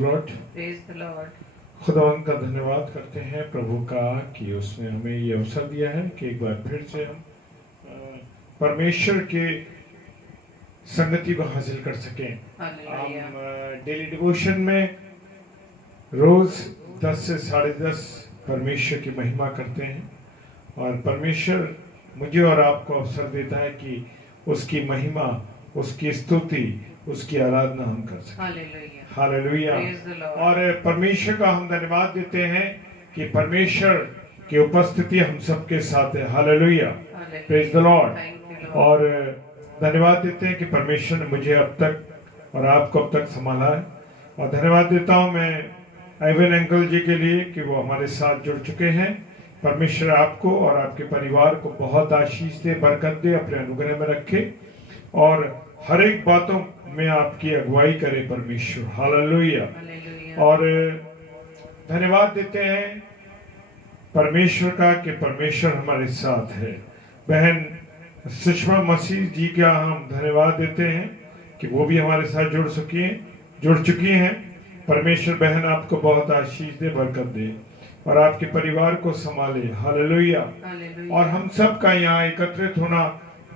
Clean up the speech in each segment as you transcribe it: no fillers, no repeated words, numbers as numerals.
Lord. खुदावंद का धन्यवाद करते हैं प्रभु का कि उसने हमें ये अवसर दिया है कि एक बार फिर से हम परमेश्वर के संगति को हासिल कर सकें। हम डेली डिवोशन में रोज 10 से 10:30 परमेश्वर की महिमा करते हैं और परमेश्वर मुझे और आपको अवसर देता है कि उसकी महिमा, उसकी स्तुति, उसकी आराधना हम कर सकें। हालेलुया। और परमेश्वर का हम धन्यवाद देते हैं कि परमेश्वर की उपस्थिति हम सबके साथ है। Hallelujah, praise the Lord. और धन्यवाद देते हैं कि परमेश्वर ने मुझे अब तक और आपको अब तक संभाला है। और धन्यवाद देता हूं मैं एवन अंकल जी के लिए कि वो हमारे साथ जुड़ चुके हैं। परमेश्वर आपको और आपके परिवार को बहुत आशीष दे, बरकत दे, अपने अनुग्रह में रखे और हर एक बातों में आपकी अगुवाई करे परमेश्वर। हालेलुया। और धन्यवाद देते हैं परमेश्वर का कि परमेश्वर हमारे साथ है। बहन सुषमा मसीह जी का हम धन्यवाद देते हैं कि वो भी हमारे साथ जुड़ चुकी हैं। परमेश्वर बहन आपको बहुत आशीष दे, बरकत दे और आपके परिवार को संभाले। हालेलुया। और हम सब का यहाँ एकत्रित होना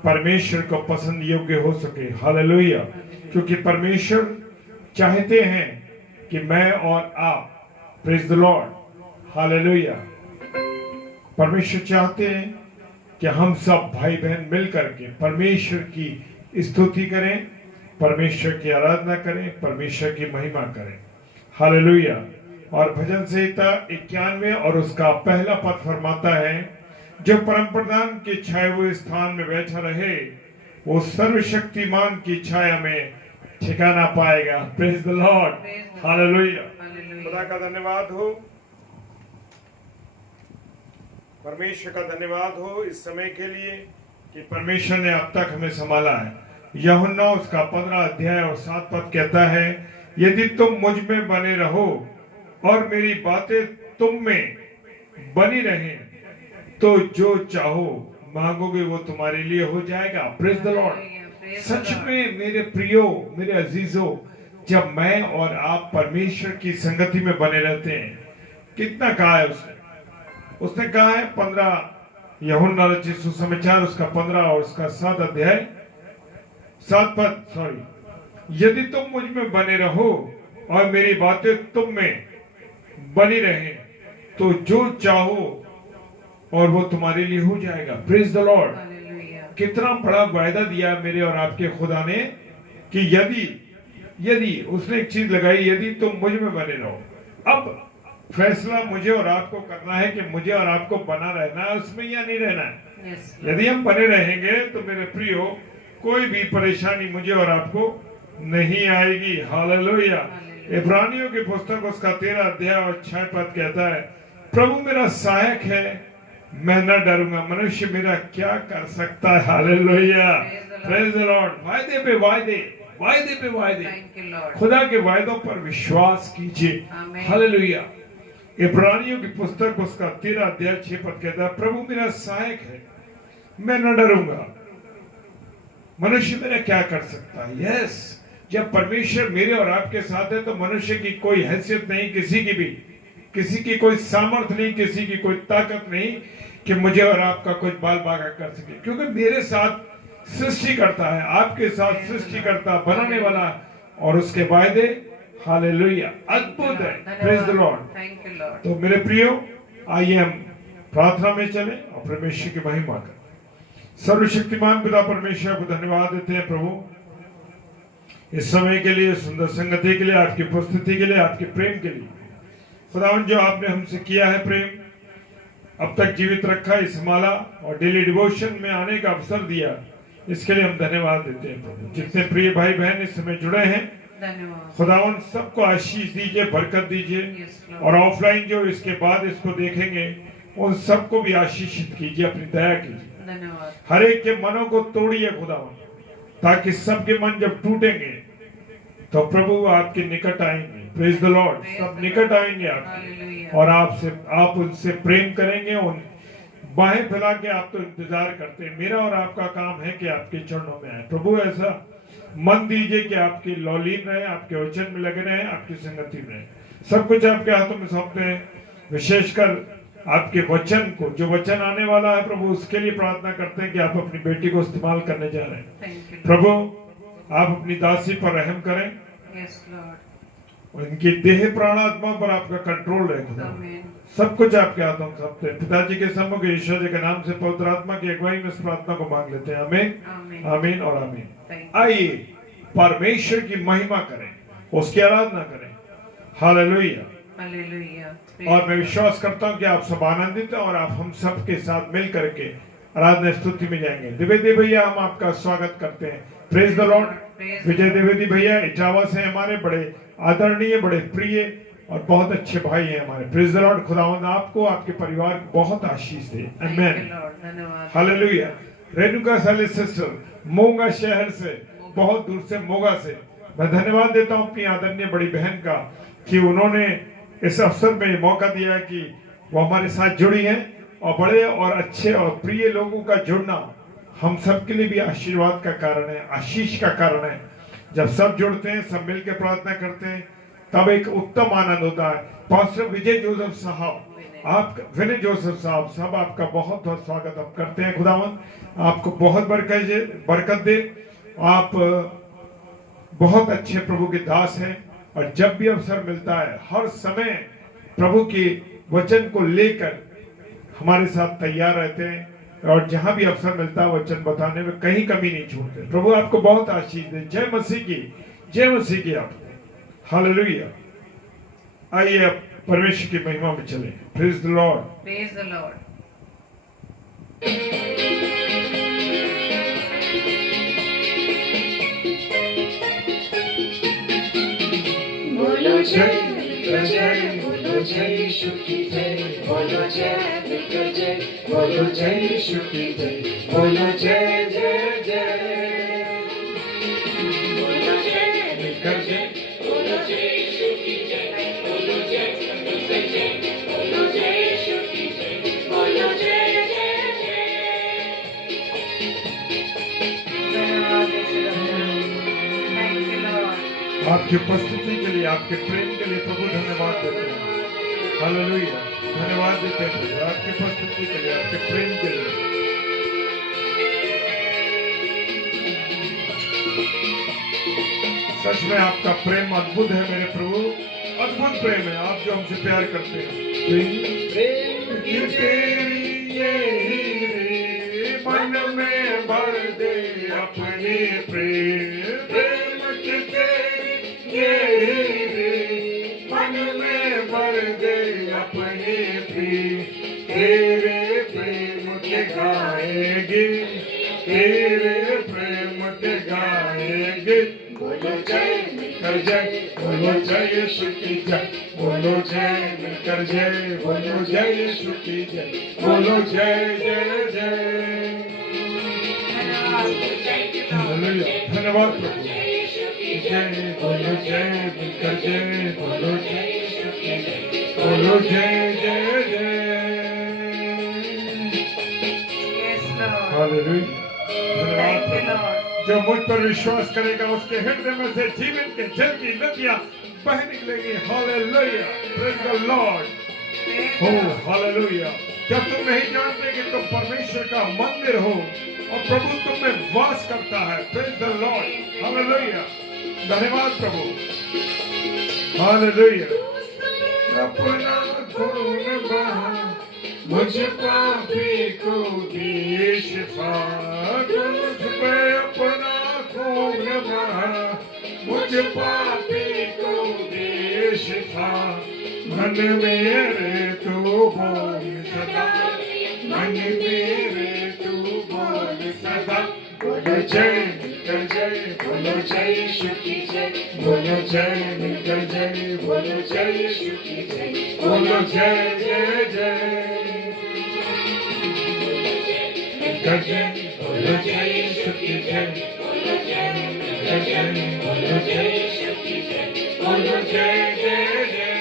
परमेश्वर को पसंद योग्य हो सके। हालेलुया। क्योंकि परमेश्वर चाहते हैं कि मैं और आप, प्रेज द लॉर्ड, हालेलुया, परमेश्वर चाहते हैं कि हम सब भाई बहन मिलकर के परमेश्वर की स्तुति करें, परमेश्वर की आराधना करें, परमेश्वर की महिमा करें। हालेलुया। और भजन संहिता 91 और उसका पहला पद फरमाता है, जो परम प्रधान के छाए हुए स्थान में बैठा रहे वो सर्वशक्तिमान की छाया में ठिकाना पाएगा। Praise the Lord. हालेलुया। खुदा का धन्यवाद हो, परमेश्वर का धन्यवाद हो इस समय के लिए कि परमेश्वर ने अब तक हमें संभाला है। यूहन्ना उसका 15 अध्याय और 7 पद कहता है, यदि तुम मुझ में बने रहो और मेरी बातें तुम में बनी रहें तो जो चाहो मांगोगे वो तुम्हारे लिए हो जाएगा। Praise the Lord. सच में मेरे प्रियो, मेरे अजीजों, जब मैं और आप परमेश्वर की संगति में बने रहते हैं, कितना कहा है उसने कहा है 15 यूहन्ना रचित सुसमाचार उसका 15 और उसका 7 अध्याय 7 पद, यदि तुम मुझ में बने रहो और मेरी बातें तुम में बनी रहे तो जो चाहो और वो तुम्हारे लिए हो जाएगा। Praise the Lord. कितना बड़ा वायदा दिया मेरे और आपके खुदा ने कि यदि उसने एक चीज लगाई, यदि तुम मुझ में बने रहो। अब फैसला मुझे और आपको करना है कि मुझे और आपको बना रहना है उसमें या नहीं रहना है। यदि हम बने रहेंगे तो मेरे प्रियो कोई भी परेशानी मुझे और आपको नहीं आएगी। हालेलुया। इब्रानियों की पुस्तक उसका 13 अध्याय और 6 पद कहता है, प्रभु मेरा सहायक है, मैं न डरूंगा, मनुष्य मेरा क्या कर सकता है। हालेलुया। Praise the Lord. वायदे पे वायदे, खुदा के वायदों पर विश्वास कीजिए। हालेलुया। इब्रानियों की पुस्तक उसका 13 अध्याय 6 पद कहता है, प्रभु मेरा सहायक है, मैं न डरूंगा, मनुष्य मेरा क्या कर सकता है। यस, जब परमेश्वर मेरे और आपके साथ है तो मनुष्य की कोई हैसियत नहीं, किसी की कोई सामर्थ्य नहीं, किसी की कोई ताकत नहीं कि मुझे और आपका कुछ बाल बागा कर सके। क्योंकि मेरे साथ सृष्टि करता है, आपके साथ सृष्टि करता, बनाने वाला, और उसके वायदे हालेलुया अद्भुत है। Praise the Lord. तो मेरे प्रियो, आइए हम प्रार्थना में चलें और परमेश्वर की महिमा करें। सर्वशक्तिमान पिता परमेश्वर को धन्यवाद देते हैं प्रभु इस समय के लिए, सुंदर संगति के लिए, आपकी उपस्थिति के लिए, आपके प्रेम के लिए। खुदावंद, जो आपने हमसे किया है प्रेम, अब तक जीवित रखा, इस माला और डेली डिवोशन में आने का अवसर दिया, इसके लिए हम धन्यवाद देते हैं प्रभु। जितने प्रिय भाई बहन इस समय जुड़े हैं, खुदावंद सबको आशीष दीजिए, बरकत दीजिए, और ऑफलाइन जो इसके बाद इसको देखेंगे उन सबको भी आशीषित कीजिए, अपनी दया कीजिए। हर एक के मनों को तोड़िए खुदावंद, ताकि सबके मन जब टूटेंगे तो प्रभु आपके निकट आएंगे। Praise the Lord. सब निकट आएंगे आपके और आप उनसे प्रेम करेंगे, उन बाहें फैला के आप तो इंतजार करते हैं। मेरा और आपका काम है कि आपके चरणों में आए प्रभु। ऐसा मन दीजिए कि आपकी लौलीन रहे, आपके वचन में लगे रहे, आपकी संगति में रहे। सब कुछ आपके हाथों में सौंपते हैं, विशेषकर आपके वचन को, जो वचन आने वाला है प्रभु, उसके लिए प्रार्थना करते हैं कि आप अपनी बेटी को इस्तेमाल करने जा रहे हैं। प्रभु आप अपनी दासी पर रहम करें। Yes, Lord. और इनकी देह प्राणात्मा पर आपका कंट्रोल रहे खुदा। Amen. सब कुछ आपके हाथों में सौंपते हैं। पिताजी के सम्मुख ईश्वर जी के नाम से पवित्र आत्मा की अगुवाई में इस प्रार्थना को मांग लेते हैं। आमीन, Amen. आमीन और आमीन। Thank you. आइए परमेश्वर की महिमा करें, उसकी आराधना करें। हालेलुया। Hallelujah. और मैं विश्वास करता हूं कि आप सब आनंदित हैं और आप हम सब के साथ मिल करके आराधना स्तुति में जाएंगे। द्विवेदी भैया हम आपका स्वागत करते हैं। Praise the Lord. Vijay Dwivedi भैया इटावा से हमारे बड़े आदरणीय, बड़े प्रिय और बहुत अच्छे भाई हैं हमारे। Praise the Lord. खुदावंद आपको, आपके परिवार को बहुत आशीष दे। आमीन, हालेलुया। रेणुका साली सिस्टर मोगा शहर से, बहुत दूर से, मोगा से, मैं धन्यवाद देता हूं अपनी आदरणीय बड़ी बहन का कि उन्होंने इस अवसर में मौका दिया कि वो हमारे साथ जुड़ी हैं। और बड़े और अच्छे और प्रिय लोगों का जुड़ना हम सब के लिए भी आशीर्वाद का कारण है, आशीष का कारण है। जब सब जुड़ते हैं, सब मिलकर प्रार्थना करते हैं, तब एक उत्तम आनंद होता है। पास्टर विजय जोसेफ साहब, आप विनय जोसेफ साहब, सब आपका बहुत बहुत स्वागत हम करते हैं। खुदावन आपको बहुत बरकत दे। आप बहुत अच्छे प्रभु के दास हैं और जब भी अवसर मिलता है, हर समय प्रभु के वचन को लेकर हमारे साथ तैयार रहते हैं और जहां भी अवसर मिलता है वचन बताने में कहीं कमी नहीं छोड़ते। प्रभु आपको बहुत आशीष दे। जय मसीह की, जय मसीह की आपको। हालेलुया। आइए अब परमेश्वर की महिमा में चले। Praise the Lord, praise the Lord. बोलो जय जय, बोलो जय यीशु की जय, बोलो जय मिलकर जय, बोलो जय यीशु की जय, बोलो जय जय जय, बोलो जय मिलकर जय, बोलो जय यीशु की जय, बोलो जय मिलकर जय, बोलो जय यीशु की जय, बोलो जय जय जय। Thank you, Lord. आपकी उपस्थिति के लिए, आपके प्रेम के लिए प्रभु धन्यवाद देते हैं। हालेलुया, धन्यवाद देते हैं प्रभु आपकी उपस्थिति के लिए, आपके प्रेम के लिए। सच में आपका प्रेम अद्भुत है मेरे प्रभु, अद्भुत प्रेम है। आप जो हमसे प्यार करते हैं, प्रेम की तेरी ये मन में भर दे अपने प्रेम, प्रेम की तेरी ये मन में भर दे अपने प्रेम, तेरे प्रेम के गाएंगे, तेरे प्रेम के गाएंगे। बोलो जय मिलकर जय, बोलो जय यीशु की जय, बोलो जय मिलकर जय, बोलो जय यीशु की जय, बोलो जय जय जय। धन्यवाद प्रभु। जय, बोलो जय मिलकर जय, बोलो जय यीशु की जय, बोलो जय जय जय। Yes, Lord. हालेलुया। धन्यवाद Thank you, प्रभु। Lord. जो मुझ पर विश्वास करेगा उसके हृदय में से जीवन के जल की नदियां बह निकलेगी। Hallelujah, praise the Lord. हो हालेलुया। क्या तुम नहीं जानते कि तुम परमेश्वर का मंदिर हो और प्रभु तुम में वास करता है? Praise the Lord. हालेलुया, धन्यवाद प्रभु। हालेलुया। अपना खून बहा मुझ पापी को दिए शिफा, क्रूस पे अपना खून बहा मुझ पापी को दिए शिफा। मन मेरे तू बोल सदा, मन मेरे तू बोल सदा। बोलो जय मिलकर जय, बोलो जय यीशु की जय, बोलो जय मिलकर जय, बोलो जय यीशु की जय, बोलो जय जय जय। मिलकर जय, बोलो जय यीशु की जय, बोलो जय मिलकर जय, बोलो जय यीशु की जय, बोलो जय जय जय।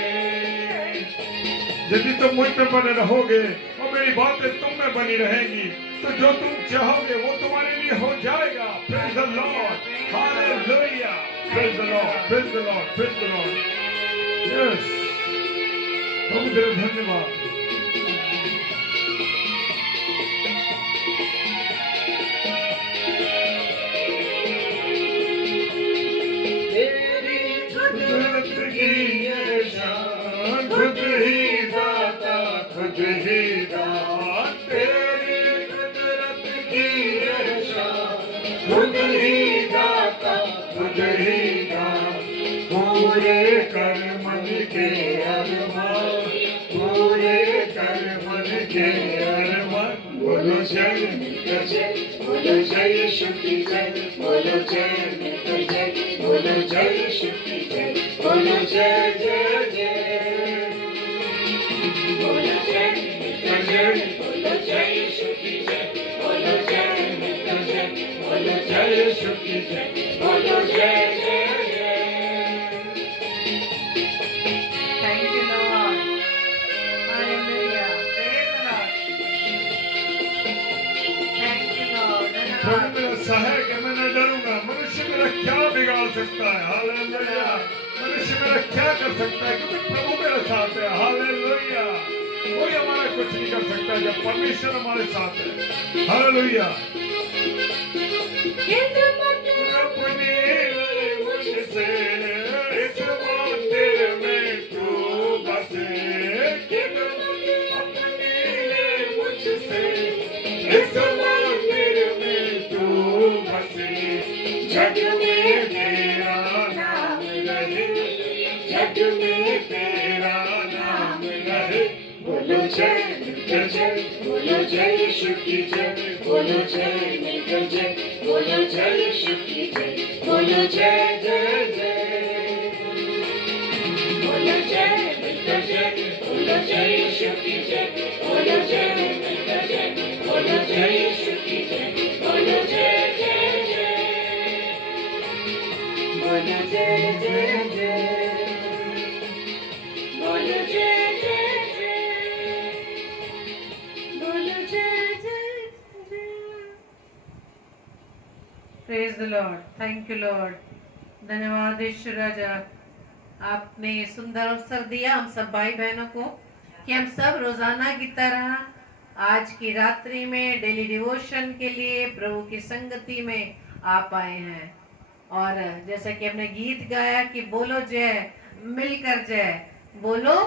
यदि तुम मुझ में बने रहोगे और मेरी बातें तुम में बनी रहेंगी तो जो तुम चाहोगे वो तुम्हारे लिए हो जाएगा। Praise the Lord. Hallelujah. Praise the Lord. Praise the Lord. Praise the Lord. Yes. प्रभु तेरे धन्यवाद. तेरी कुदरत की ये शान, खुद ही दाता खुद ही दान. तेरी कुदरत की ये शान, खुद ही दाता खुद ही दान. पूरे कर मन के अरमान, पूरे कर मन के अरमान. बोलो जय मिलकर जय, बोलो जय यीशु की जय, बोलो जय मिलकर जय, बोलो जय यीशु की जय, बोलो जय जय जय. बोलो जय मिलकर जय, बोलो जय यीशु की जय, बोलो जय मिलकर जय, बोलो जय यीशु की जय, बोलो जय जय जय. Thank you, Lord. Hallelujah. Praise the Lord. Thank you, Lord. प्रभु धन्यवाद. मेरा सहायक है, मैं न डरूंगा. मनुष्य मेरा क्या बिगाड़ सकता है? हालेलुया. मनुष्य मेरा क्या कर सकता है? क्योंकि प्रभु मेरे साथ है. हालेलुया. कोई हमारा कुछ नहीं कर सकता जब परमेश्वर हमारे साथ है. हालेलुया. अपने मुझसे इस मंदिर में तू बसे. अपने मुझसे इस मंदिर में तू बसे. जग में तेरा नाम रहे, जग में तेरा नाम रहे. बोलो जय मिलकर जय, बोलो जय यीशु की जय, बोलो जय मिलकर जय, बोलो जय यीशु की जय, बोलो जय जय जय. बोलो जय मिलकर जय, बोलो जय यीशु की जय, बोलो जय मिलकर जय, बोलो जय यीशु की जय, बोलो जय जय जय. बोलो जय जय जय, बोलो जय जय जय, बोलो जय जय जय. Praise the Lord. Thank you, Lord. धन्यवाद ईश्वर राजा. आपने ये सुंदर अवसर दिया हम सब भाई बहनों को कि हम सब रोजाना की तरह आज की रात्रि में डेली डिवोशन के लिए प्रभु की संगति में आ पाए हैं. और जैसा कि हमने गीत गाया कि बोलो जय मिलकर जय, बोलो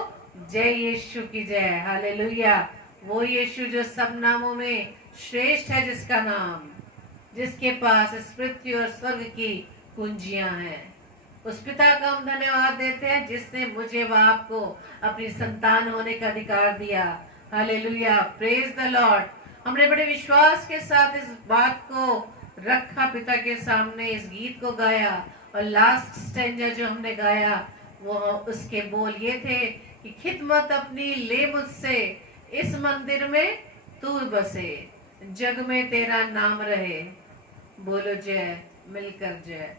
जय यीशु की जय. हालेलुया. वो यीशु जो सब नामों में श्रेष्ठ है, जिसका नाम, जिसके पास इस पृथ्वी और स्वर्ग की कुंजियां हैं. उस पिता का हम धन्यवाद देते हैं जिसने मुझे व आपको अपनी संतान होने का अधिकार दिया. हालेलुया. Praise the Lord. हमने बड़े विश्वास के साथ इस बात को रखा पिता के सामने, इस गीत को गाया. और लास्ट स्टेंजर जो हमने गाया वो उसके बोल ये थे कि खिदमत अपनी ले मुझसे, इस मंदिर में तू बसे, जग में तेरा नाम रहे. बोलो जय मिलकर जय.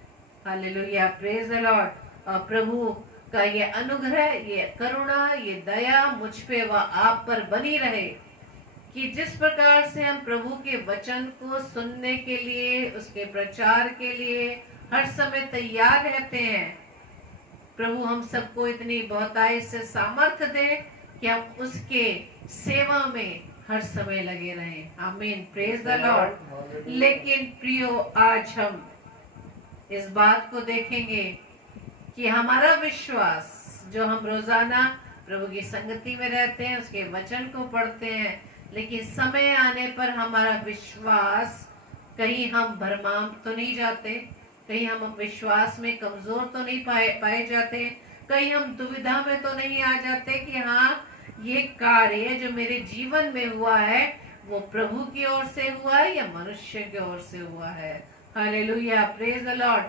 हालेलुया. Praise the Lord. और प्रभु का ये अनुग्रह, ये करुणा, ये दया मुझ पे व आप पर बनी रहे कि जिस प्रकार से हम प्रभु के वचन को सुनने के लिए, उसके प्रचार के लिए हर समय तैयार रहते हैं, प्रभु हम सबको इतनी बहुतायत से सामर्थ्य दे कि हम उसके सेवा में हर समय लगे रहें. आमीन. Praise the Lord. लेकिन प्रियो, आज हम इस बात को देखेंगे कि हमारा विश्वास, जो हम रोजाना प्रभु की संगति में रहते हैं, उसके वचन को पढ़ते हैं, लेकिन समय आने पर हमारा विश्वास, कहीं हम भरमाम तो नहीं जाते, कहीं हम विश्वास में कमजोर तो नहीं पाए जाते, कहीं हम दुविधा में तो नहीं आ जाते कि हाँ ये कार्य जो मेरे जीवन में हुआ है वो प्रभु की ओर से हुआ है या मनुष्य की ओर से हुआ है. हालेलुया. Praise the Lord.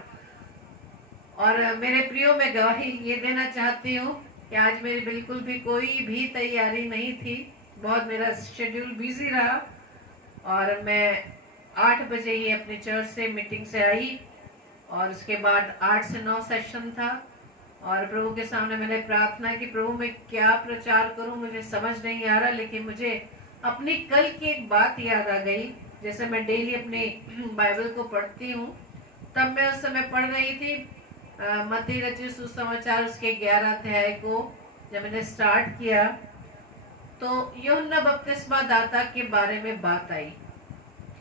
और मेरे प्रियो, मैं गवाही ये देना चाहती हूँ कि आज मेरी बिल्कुल भी कोई भी तैयारी नहीं थी. बहुत मेरा शेड्यूल बिजी रहा और मैं 8 बजे ही अपने चर्च से मीटिंग से आई और उसके बाद 8 से 9 सेशन था. और प्रभु के सामने मैंने प्रार्थना की, प्रभु मैं क्या प्रचार करूं, मुझे समझ नहीं आ रहा. लेकिन मुझे अपनी कल की एक बात याद आ गई. जैसे मैं डेली अपने बाइबल को पढ़ती हूँ तब मैं उस समय पढ़ रही थी मत्ती रचित सुसमाचार उसके 11 अध्याय को जब मैंने स्टार्ट किया तो यूहन्ना बपतिस्मा दाता के बारे में बात आई,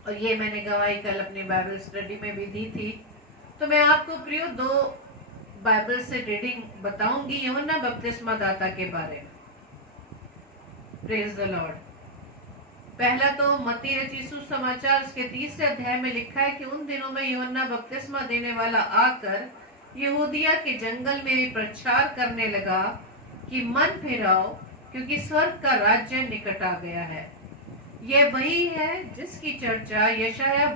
और ये मैंने गवाही कल अपनी बाइबल स्टडी में भी दी थी। तो मैं आपको प्रियो 2 बाइबल से रीडिंग बताऊंगी यूहन्ना बपतिस्मा दाता के बारे में। Praise the Lord. पहला तो मत्ती रचित सुसमाचार उसके 30 अध्याय में लिखा है कि उन दिनों में यूहन्ना बपतिस्मा देने वाला आकर यहूदिया के जंगल में प्रचार करने लगा कि मन फिराओ, क्योंकि स्वर्ग का राज्य निकट आ गया है। यह वही है जिसकी चर्चा यशाया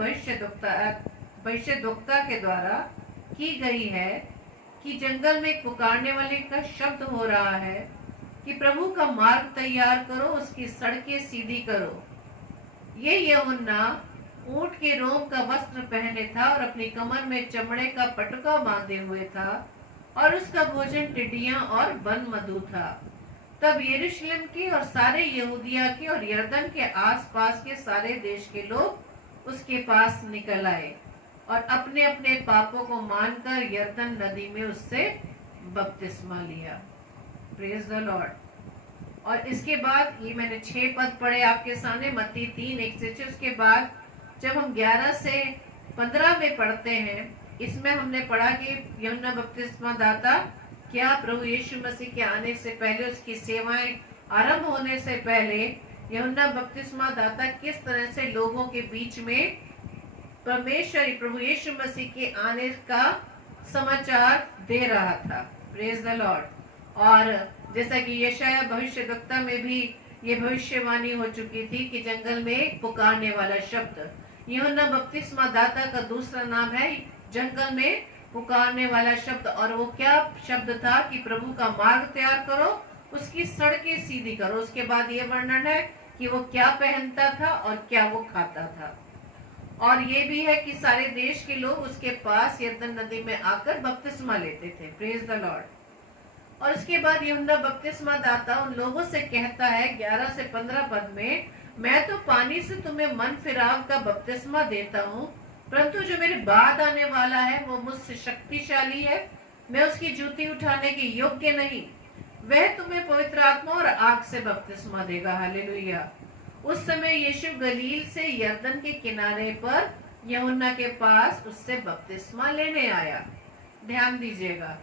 भविष्यद्वक्ता के द्वारा की गई है कि जंगल में एक पुकारने वाले का शब्द हो रहा है कि प्रभु का मार्ग तैयार करो, उसकी सड़कें सीधी करो। ये यूहन्ना ऊंट के रोम का वस्त्र पहने था और अपनी कमर में चमड़े का पटुका बांधे हुए था, और उसका भोजन टिड्डियां और वन मधु था। तब यरूशलेम के और सारे यहूदिया के और यरदन के आसपास के सारे देश के लोग उसके पास निकल आए और अपने अपने पापों को मानकर यरदन नदी में उससे बपतिस्मा लिया। Praise the Lord. और इसके बाद ये मैंने 6 पद पढ़े आपके सामने, मत्ती 3:1-6। उसके बाद जब हम 11 से 15 में पढ़ते हैं, इसमें हमने पढ़ा कि यूहन्ना बपतिस्मा दाता क्या प्रभु यीशु मसीह के आने से पहले, उसकी सेवाएं आरंभ होने से पहले यूहन्ना बपतिस्मा दाता किस तरह से लोगों के बीच में परमेश्वर प्रभु यीशु मसीह के आने का समाचार दे रहा था। Praise the Lord. और जैसा कि यशाया भविष्यद्वक्ता में भी ये भविष्यवाणी हो चुकी थी कि जंगल में पुकारने वाला शब्द, यूहन्ना बपतिस्मा दाता का दूसरा नाम है जंगल में पुकारने वाला शब्द। और वो क्या शब्द था कि प्रभु का मार्ग तैयार करो, उसकी सड़कें सीधी करो। उसके बाद ये वर्णन है कि वो क्या पहनता था और क्या वो खाता था। और ये भी है कि सारे देश के लोग उसके पास यरदन नदी में आकर बपतिस्मा लेते थे। Praise the Lord. और उसके बाद यूहन्ना बपतिस्मा दाता उन लोगों से कहता है 11 से 15 पद में, मैं तो पानी से तुम्हें मन फिराव का बपतिस्मा देता हूँ, परंतु जो मेरे बाद आने वाला है वो मुझसे शक्तिशाली है, मैं उसकी जूती उठाने के योग्य नहीं। वह तुम्हें पवित्र आत्मा और आग से बपतिस्मा देगा। हालेलुया। उस समय यीशु गलील से यरदन के किनारे पर यूहन्ना के पास उससे बपतिस्मा लेने आया। ध्यान दीजिएगा।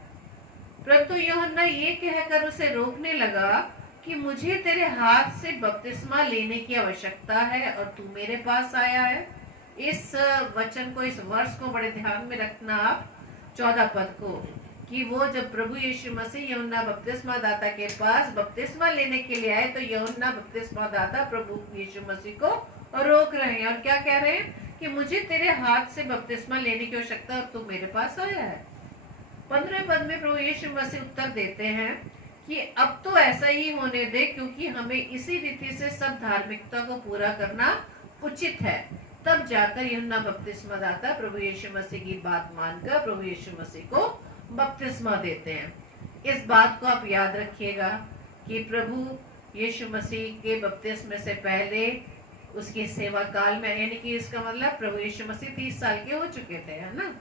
परंतु यूहन्ना ये कहकर उसे रोकने लगा कि मुझे तेरे हाथ से बपतिस्मा लेने की आवश्यकता है और तू मेरे पास आया है। इस वचन को, इस वर्ष को बड़े ध्यान में रखना आप 14 पद को, कि वो जब प्रभु यीशु मसीह यूहन्ना बपतिस्मा दाता के पास बपतिस्मा लेने के लिए आए तो यूहन्ना बपतिस्मा दाता प्रभु यीशु मसीह को रोक रहे हैं और क्या कह रहे हैं कि मुझे तेरे हाथ से बपतिस्मा लेने की आवश्यकता और तू मेरे पास आया है। 15 पद में प्रभु यीशु मसीह उत्तर देते हैं कि अब तो ऐसा ही होने दे, क्योंकि हमें इसी रीति से सब धार्मिकता को पूरा करना उचित है। तब जाकर यूहन्ना बपतिस्मा दाता प्रभु यीशु मसीह की बात मानकर प्रभु यीशु मसीह को बपतिस्मा देते हैं। इस बात को आप याद रखिएगा कि प्रभु यीशु मसीह के बपतिस्मे से पहले उसके सेवा काल में, यानी कि इसका मतलब प्रभु यीशु मसीह 30 साल के हो चुके थे, है ना।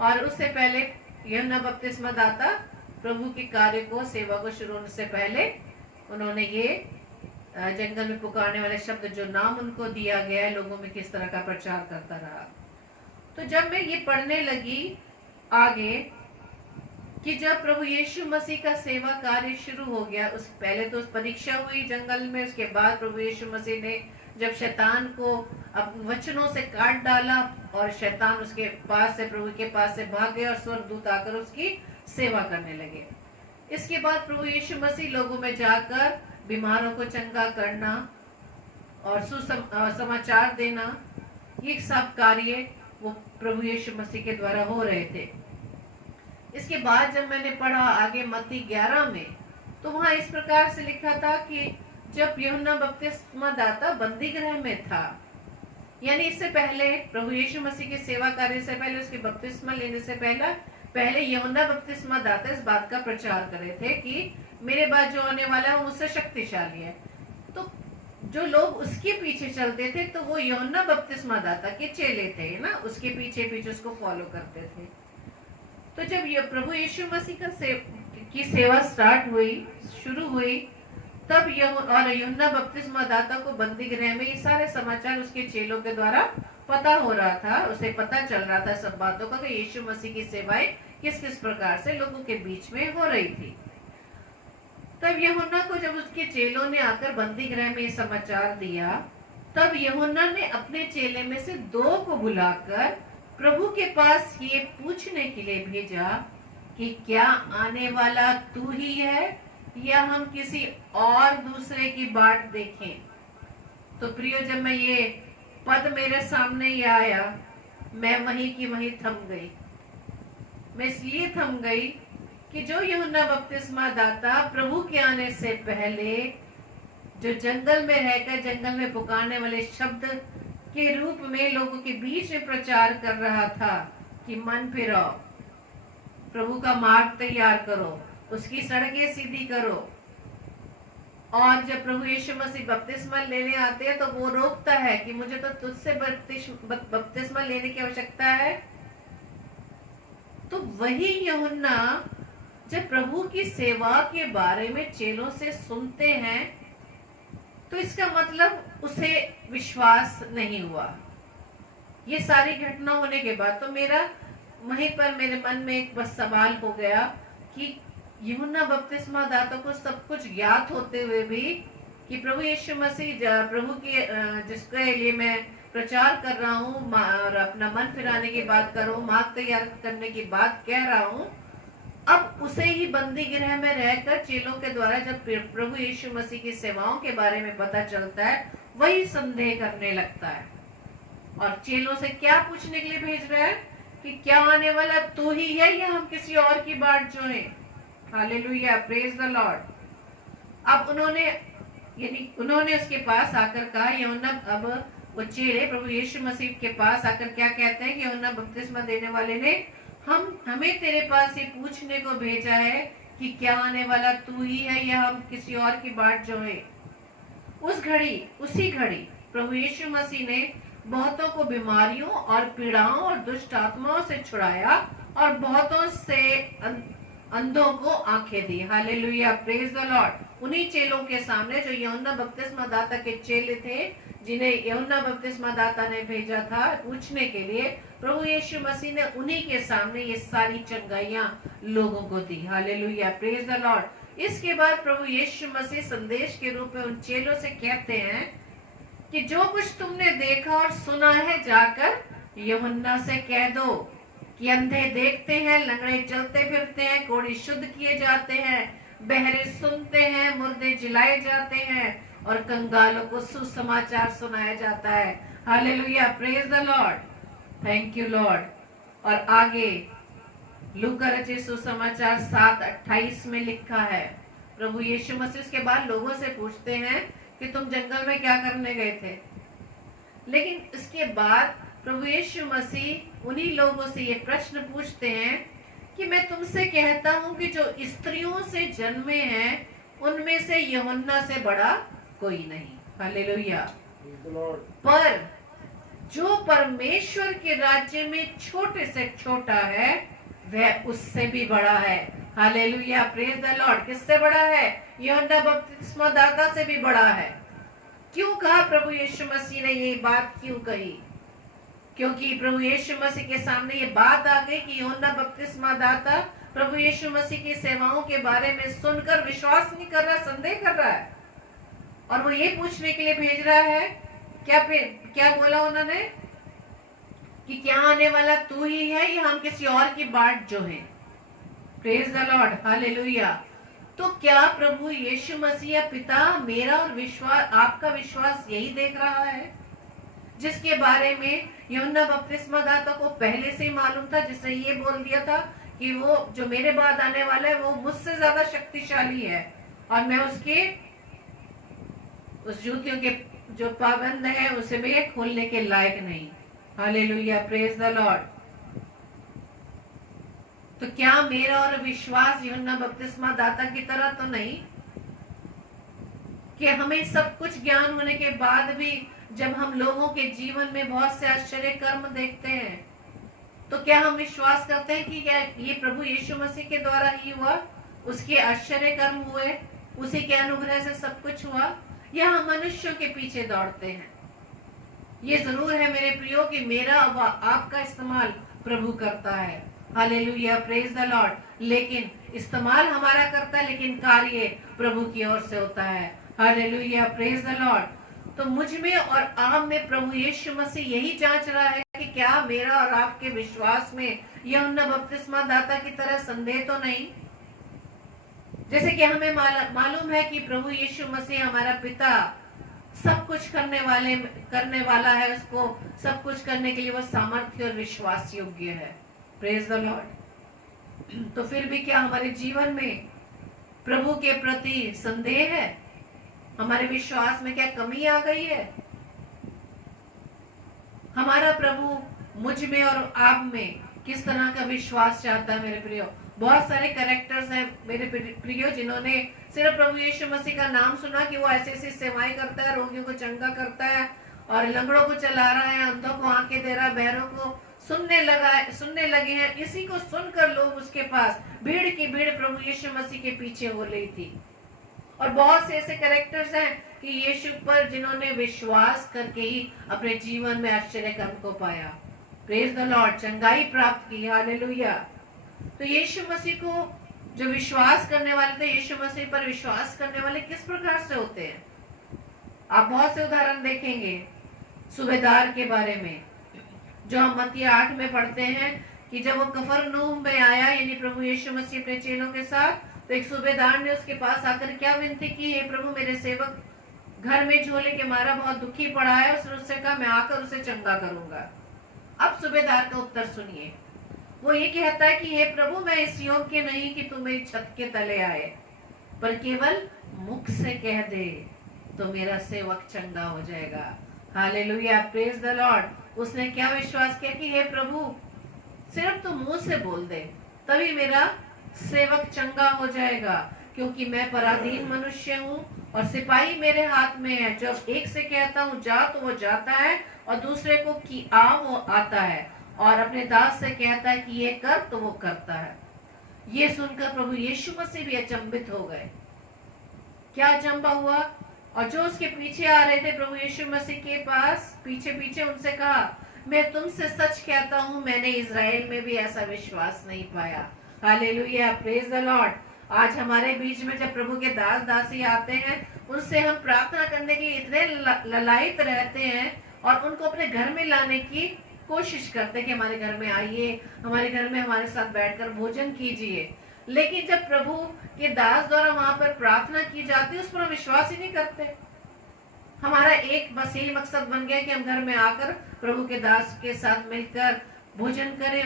और उससे पहले यूहन्ना बपतिस्मा दाता प्रभु के कार्य को, सेवा को शुरू होने से पहले उन्होंने ये जंगल में पुकारने वाले शब्द, जो नाम उनको दिया गया है, लोगों में किस तरह का प्रचार करता रहा। तो जब मैं ये पढ़ने लगी आगे कि जब प्रभु यीशु मसीह का सेवा कार्य शुरू हो गया, उस पहले तो उस परीक्षा हुई जंगल में, उसके बाद प्रभु यीशु मसीह ने जब शैतान को वचनों से काट डाला और शैतान उसके पास से, प्रभु के पास से भाग गया और स्वर्गदूत आकर उसकी सेवा करने लगे। इसके बाद प्रभु यीशु मसीह लोगों में जाकर बीमारों को चंगा करना और समाचार देना, ये सब कार्य वो प्रभु यीशु मसीह के द्वारा हो रहे थे। इसके बाद जब मैंने पढ़ा आगे मत्ती 11 में, तो वहां इस प्रकार से लिखा था कि जब यूहन्ना बपतिस्मा दाता बंदी गृह में था, यानी इससे पहले प्रभु यीशु मसीह के सेवा कार्य से पहले, उसके बपतिस्मा लेने से पहले यूहन्ना बपतिस्मा दाता इस बात का प्रचार कर रहे थे कि मेरे बाद जो आने वाला है वो मुझसे शक्तिशाली है। तो जो लोग उसके पीछे चलते थे तो वो यूहन्ना बपतिस्मा दाता के चेले थे ना, उसके पीछे पीछे उसको फॉलो करते थे। तो जब ये प्रभु यीशु मसीह की सेवा स्टार्ट हुई, शुरू हुई, तब यूहन्ना बपतिस्मा दाता को बंदी गृह में ये सारे समाचार उसके चेलों के द्वारा पता हो रहा था, उसे पता चल रहा था सब बातों का कि यीशु मसीह की सेवाएं किस किस प्रकार से लोगों के बीच में हो रही थी। तब यूहन्ना को जब उसके चेलों ने आकर बंदी गृह में ये समाचार दिया, तब यूहन्ना ने अपने चेले में से 2 को बुलाकर प्रभु के पास ये पूछने के लिए भेजा कि क्या आने वाला तू ही है या हम किसी और दूसरे की बाट देखें। तो प्रियो, जब मैं ये पद मेरे सामने ये आया, मैं वहीं की वहीं थम गई। मैं इसलिए थम गई कि जो यूहन्ना बपतिस्मा दाता प्रभु के आने से पहले जो जंगल में रहकर जंगल में पुकारने वाले शब्द के रूप में लोगों के बीच में प्रचार कर रहा था कि मन फिराओ, प्रभु का मार्ग तैयार करो, उसकी सड़कें सीधी करो। और जब प्रभु यीशु मसीह बपतिस्मा लेने आते हैं तो वो रोकता है कि मुझे तो तुझसे बपतिस्मा लेने की आवश्यकता है। तो वही यूहन्ना जब प्रभु की सेवा के बारे में चेलों से सुनते हैं तो इसका मतलब उसे विश्वास नहीं हुआ। ये सारी घटना होने के बाद तो मेरा वहीं पर मेरे मन में एक बस सवाल हो गया कि यूहन्ना बपतिस्मा दाता को सब कुछ ज्ञात होते हुए भी कि प्रभु यीशु मसीह प्रभु की जिसके लिए मैं प्रचार कर रहा हूँ और अपना मन फिराने की बात कर रहा हूँ, मार्ग तैयार करने की बात कह रहा हूँ, अब उसे ही बंदी गृह में रहकर चेलों के द्वारा जब प्रभु यीशु मसीह की सेवाओं के बारे में पता चलता है, वही संदेह करने लगता है और चेलों से क्या पूछने के लिए भेज रहा है कि क्या आने वाला तू ही है या हम किसी और की बाट जो है। Hallelujah, praise the Lord. अब उन्होंने उसके पास आकर कहा, यूहन्ना, अब वो चेले प्रभु यीशु मसीह के पास आकर क्या कहते हैं कि यूहन्ना बपतिस्मा देने वाले ने हमें तेरे पास ये पूछने को भेजा है कि क्या आने वाला तू ही है या हम किसी और की बाट जो है। उसी घड़ी प्रभु यीशु मसीह ने बहुतों को बीमारियों और पीड़ाओं और दुष्ट आत्माओं से छुड़ाया और बहुतों से अंधों को आंखें दी। Hallelujah, praise the Lord. उन्हीं चेलों के सामने जो यूहन्ना बपतिस्मा दाता के चेले थे, जिन्हें यूहन्ना बपतिस्मा दाता ने भेजा था पूछने के लिए, प्रभु यीशु मसीह ने उन्हीं के सामने ये सारी चंगाइयां लोगों को दी। Hallelujah, praise the Lord. इसके बाद प्रभु यीशु मसीह संदेश के रूप में उन चेलों से कहते हैं कि जो कुछ तुमने देखा और सुना है जाकर यूहन्ना से कह दो कि अंधे देखते हैं, लंगड़े चलते फिरते हैं, कोढ़ी शुद्ध किए जाते हैं, बहरे सुनते हैं, मुर्दे जिलाए जाते हैं और कंगालों को सुसमाचार सुनाया जाता है। Hallelujah, praise the Lord, thank you Lord. और आगे लूका रचित सुसमाचार 7:28 में लिखा है, प्रभु यीशु मसीह उसके बाद लोगों से पूछते हैं कि तुम जंगल में क्या करने गए थे। लेकिन इसके बाद प्रभु यीशु मसीह उन्हीं लोगों से ये प्रश्न पूछते हैं कि मैं तुमसे कहता हूं कि जो स्त्रियों से जन्मे हैं उनमें से यूहन्ना से बड़ा कोई नहीं। हालेलुया। पर जो परमेश्वर के राज्य में छोटे से छोटा है वह उससे भी बड़ा है। Hallelujah, praise the Lord. किससे बड़ा है? यूहन्ना बपतिस्मा दाता से भी बड़ा है। क्यों कहा प्रभु यीशु मसीह ने ये बात क्यों कही? क्योंकि प्रभु यीशु मसीह के सामने ये बात आ गई कि यूहन्ना बपतिस्मा दाता प्रभु यीशु मसीह की सेवाओं के बारे में सुनकर विश्वास नहीं कर रहा, संदेह कर रहा है और वो ये पूछने के लिए भेज रहा है। क्या बोला उन्होंने कि क्या आने वाला तू ही है या हम किसी और की बाट जो है। Praise the Lord, hallelujah. तो क्या प्रभु यीशु मसीह पिता मेरा और विश्वास आपका विश्वास यही देख रहा है जिसके बारे में यूहन्ना बपतिस्मा दाता को पहले से ही मालूम था, जिसने ये बोल दिया था कि वो जो मेरे बाद आने वाला है वो मुझसे ज्यादा शक्तिशाली है और मैं उस जूतियों के जो पाबंद है उसे भी खोलने के लायक नहीं। Hallelujah, praise the Lord. तो क्या मेरा और विश्वास यूहन्ना बपतिस्मा दाता की तरह तो नहीं? कि हमें सब कुछ ज्ञान होने के बाद भी जब हम लोगों के जीवन में बहुत से आश्चर्य कर्म देखते हैं तो क्या हम विश्वास करते हैं कि क्या ये प्रभु यीशु मसीह के द्वारा ही हुआ, उसके आश्चर्य कर्म हुए, उसी के अनुग्रह से सब कुछ हुआ, या हम मनुष्यों के पीछे दौड़ते हैं? ये जरूर है मेरे प्रियो कि मेरा व आपका इस्तेमाल प्रभु करता है। Hallelujah, praise the Lord. लेकिन इस्तेमाल हमारा करता है, लेकिन कार्य प्रभु की ओर से होता है। Hallelujah, praise the Lord. तो मुझ में और आप में प्रभु यीशु मसीह यही जांच रहा है कि क्या मेरा और आपके विश्वास में यूहन्ना बपतिस्मा दाता की तरह संदेह तो नहीं। जैसे कि हमें मालूम है कि प्रभु यीशु मसीह हमारा पिता सब कुछ करने वाला है, उसको सब कुछ करने के लिए वो सामर्थ्य और विश्वास योग्य है। Praise the Lord. तो फिर भी क्या हमारे जीवन में प्रभु के प्रति संदेह है? हमारे विश्वास में क्या कमी आ गई है? हमारा प्रभु मुझ में और आप में किस तरह का विश्वास चाहता है मेरे प्रियो? बहुत सारे कैरेक्टर्स हैं मेरे प्रियो जिन्होंने सिर्फ प्रभु यीशु मसीह का नाम सुना कि वो ऐसी ऐसी सेवाएं करता है, रोगियों को चंगा करता है और लंगड़ों को चला रहा है, अंधों को आंखें दे रहा है, बहरों को सुनने लगे हैं। इसी को सुनकर लोग उसके पास भीड़ की भीड़ प्रभु यीशु मसीह के पीछे हो रही थी। और बहुत से ऐसे कैरेक्टर्स हैं कि यीशु पर जिन्होंने विश्वास करके ही अपने जीवन में आश्चर्य कर्म को पाया। प्रेज द लॉर्ड, चंगाई प्राप्त की। हालेलुया। तो यीशु मसीह को जो विश्वास करने वाले थे, यीशु मसीह पर विश्वास करने वाले किस प्रकार से होते हैं? आप बहुत से उदाहरण देखेंगे सूबेदार के बारे में, जो हम मत्ती 8 में पढ़ते हैं कि जब वो कफरनहूम में आया, यानी प्रभु यीशु मसीह अपने चेलों के साथ, तो एक सूबेदार ने उसके पास आकर क्या विनती की, हे प्रभु मेरे सेवक घर में झोले के मारा बहुत दुखी पड़ा है। उसने उससे कहा मैं आकर उसे चंगा करूंगा। अब सूबेदार का उत्तर सुनिए। वो ये कहता है कि हे प्रभु मैं इस योग्य नहीं कि तू मेरी छत के तले आए, पर केवल मुख से कह दे तो मेरा सेवक चंगा हो जाएगा। Hallelujah, praise the Lord. उसने क्या विश्वास किया कि हे प्रभु सिर्फ तू मुंह से बोल दे तभी मेरा सेवक चंगा हो जाएगा, क्योंकि मैं पराधीन मनुष्य हूँ और सिपाही मेरे हाथ में है। जब एक से कहता हूँ जा तो वो जाता है, और दूसरे को कि आ वो आता है, और अपने दास से कहता है कि ये कर तो वो करता है। ये सुनकर प्रभु यीशु मसीह भी अचंभित हो गए। क्या अचंभा हुआ? और जो उसके पीछे आ रहे थे प्रभु यीशु मसीह के पास पीछे पीछे, उनसे कहा मैं तुमसे सच कहता हूँ मैंने इजराइल में भी ऐसा विश्वास नहीं पाया। Hallelujah, praise the Lord. आज हमारे बीच में जब प्रभु के दास दासी आते हैं, उनसे हम प्रार्थना करने के लिए इतने ललायित रहते हैं और उनको अपने घर में लाने की कोशिश करते हैं कि हमारे घर में आइए, हमारे घर में हमारे साथ बैठकर भोजन कीजिए। लेकिन जब प्रभु के दास द्वारा वहां पर प्रार्थना की जाती है, उस पर विश्वास ही नहीं करते। हमारा एक बस यही मकसद बन गया कि हम घर में आकर प्रभु के दास के साथ मिलकर भोजन करें,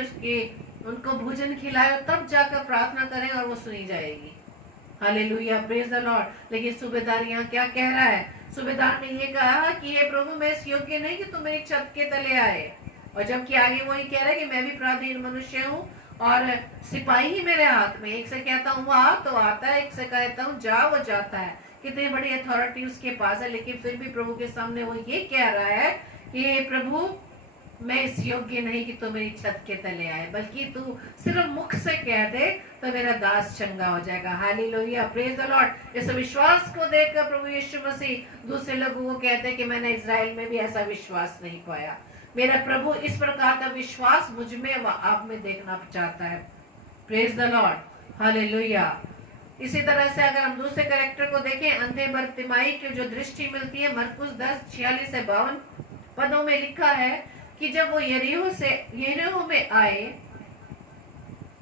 उनको भोजन खिलाए, तब जाकर प्रार्थना करें और वो सुनी जाएगी। Hallelujah, praise the Lord. लेकिन सूबेदार यहाँ क्या कह रहा है? सूबेदार ने ये कहा कि हे प्रभु मैं इस योग्य नहीं कि तुम मेरी छत के तले आए, और जबकि आगे वही कह रहा है कि मैं भी पराधीन मनुष्य हूँ और सिपाही ही मेरे हाथ में। एक से कहता हूँ आ तो आता है, एक से कहता हूँ जा वो जाता है। कितनी बड़ी अथॉरिटी उसके पास है, लेकिन फिर भी प्रभु के सामने वो ये कह रहा है कि हे प्रभु मैं इस योग्य नहीं कि तू मेरी छत के तले आए, बल्कि तू सिर्फ मुख से कह दे तो मेरा दास चंगा हो जाएगा। Hallelujah, praise the Lord. इस विश्वास को देखकर प्रभु यीशु मसीह दूसरे लोगों को कहते हैं कि मैंने इजराइल में भी ऐसा विश्वास नहीं पाया। मेरा प्रभु इस प्रकार का विश्वास मुझ में व आप में देखना चाहता है। Praise the Lord, hallelujah. इसी तरह से अगर हम दूसरे कैरेक्टर को देखें, अंधे बरतिमाई की जो दृष्टि मिलती है, मरकुस 10:46 से 52 पदों में लिखा है कि जब वो यरीहो में आए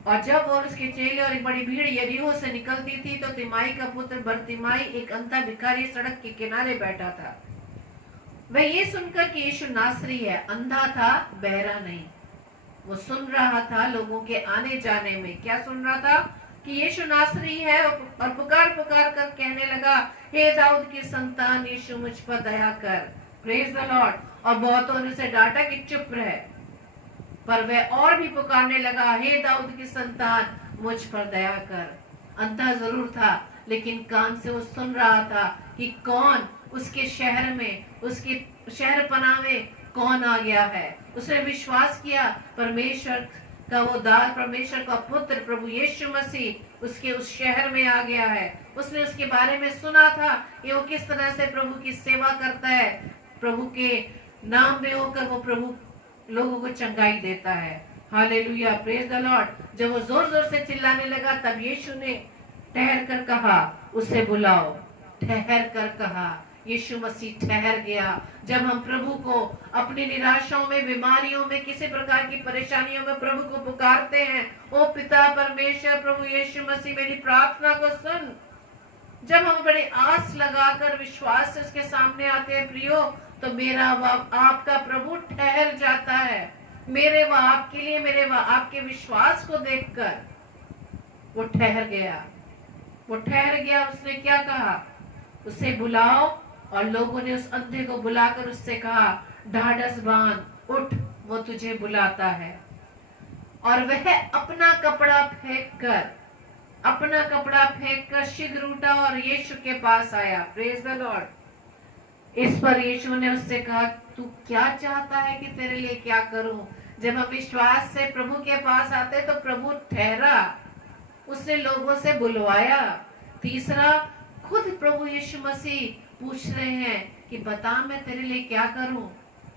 और जब और उसके चेले और एक बड़ी भीड़ यरीहो से निकलती थी, तो तिमाई का पुत्र बरतिमाई एक अंधा भिखारी सड़क के किनारे बैठा था। वह ये सुनकर कि यीशु नासरी है, अंधा था बहरा नहीं, वो सुन रहा था लोगों के आने जाने में। क्या सुन रहा था? कि यीशु नासरी है, और पुकार पुकार कर कहने लगा हे दाऊद की संतान यीशु मुझ पर दया कर। Praise the Lord. और बहुतों ने उसे डांटा कि चुप रहे, पर वह और भी पुकारने लगा हे दाऊद की संतान मुझ पर दया कर। अंधा जरूर था, लेकिन कान से वो सुन रहा था कि कौन उसके शहर में, उसके शहर पनाह में कौन आ गया है। उसने विश्वास किया परमेश्वर का वो दास, परमेश्वर का पुत्र प्रभु यीशु मसीह उसके उस शहर में आ गया है। उसने उसके बारे में सुना था कि वो किस तरह से प्रभु की सेवा करता है, प्रभु के नाम में होकर वो प्रभु लोगों को चंगाई देता है। Hallelujah, praise the Lord. जब वो जोर जोर से चिल्लाने लगा तब यीशु ने ठहर कर कहा, उसे बुलाओ। ठहर कर कहा, यीशु मसीह ठहर गया। जब हम प्रभु को अपनी निराशाओं में, बीमारियों में, किसी प्रकार की परेशानियों में प्रभु को पुकारते हैं, ओ पिता परमेश्वर प्रभु यीशु मसीह मेरी प्रार्थना को सुन। जब हम बड़ी आस लगाकर विश्वास से उसके सामने आते हैं प्रियो, तो मेरा व आपका प्रभु ठहर जाता है। मेरे व आपके लिए, मेरे व आपके विश्वास को देखकर वो ठहर गया। वो ठहर गया। उसने क्या कहा? उसे बुलाओ। और लोगों ने उस अंधे को बुलाकर उससे कहा, ढाढ़स बांध, उठ, वो तुझे बुलाता है। और वह अपना कपड़ा फेंककर शीघ्र उठा और यीशु के पास आया। Praise the Lord. इस पर यीशु ने उससे कहा, तू क्या चाहता है कि तेरे लिए क्या करूं? जब हम विश्वास से प्रभु के पास आते तो प्रभु ठहरा, उसने लोगों से बुलवाया। तीसरा, खुद प्रभु यीशु मसीह पूछ रहे हैं कि बता मैं तेरे लिए क्या करूं।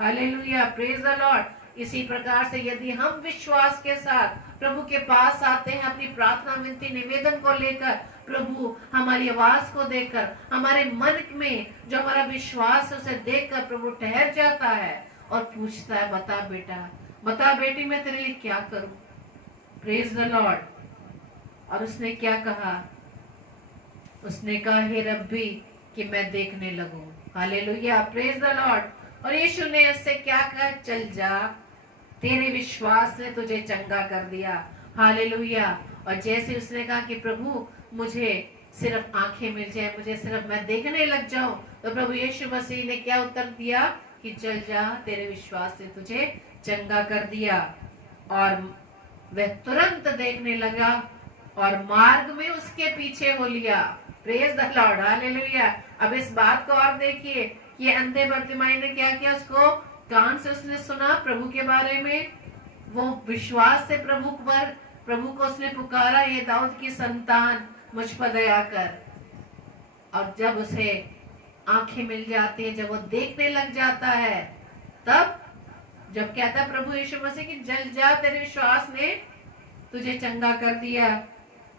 Hallelujah, praise the Lord. इसी प्रकार से यदि हम विश्वास के साथ प्रभु के पास आते हैं, अपनी प्रार्थना विनती निवेदन को लेकर, प्रभु हमारी आवाज को देखकर, हमारे मन में जो हमारा विश्वास है उसे देखकर प्रभु ठहर जाता है और पूछता है, बता बेटा, बता बेटी, मैं तेरे लिए क्या करूं। Praise the Lord. और उसने क्या कहा? उसने कहा, हे रब्बी, कि मैं देखने लगूं। Hallelujah, praise the Lord. और यीशु ने उससे क्या कहा? चल जा, तेरे विश्वास ने तुझे चंगा कर दिया। हालेलुया। और जैसे उसने कहा कि प्रभु मुझे सिर्फ आंखें मिल जाए, मुझे सिर्फ मैं देखने लग जाऊं, तो प्रभु यीशु मसीह ने क्या उत्तर दिया कि चल जा, तेरे विश्वास ने तुझे चंगा कर दिया। और वह तुरंत देखने लगा और मार्ग में उसके पीछे हो लिया। Praise the Lord, hallelujah. अब इस बात को और देखिए कि अंधे बर्तिमाई ने क्या किया? उसको कान से उसने सुना प्रभु के बारे में, वो विश्वास से प्रभु को उसने पुकारा, ये दाऊद की संतान मुझ पर दया कर। और जब उसे आंखें मिल जाती है, जब वो देखने लग जाता है, तब जब कहता प्रभु यीशु मसीह की जल जा, तेरे विश्वास ने तुझे चंगा कर दिया,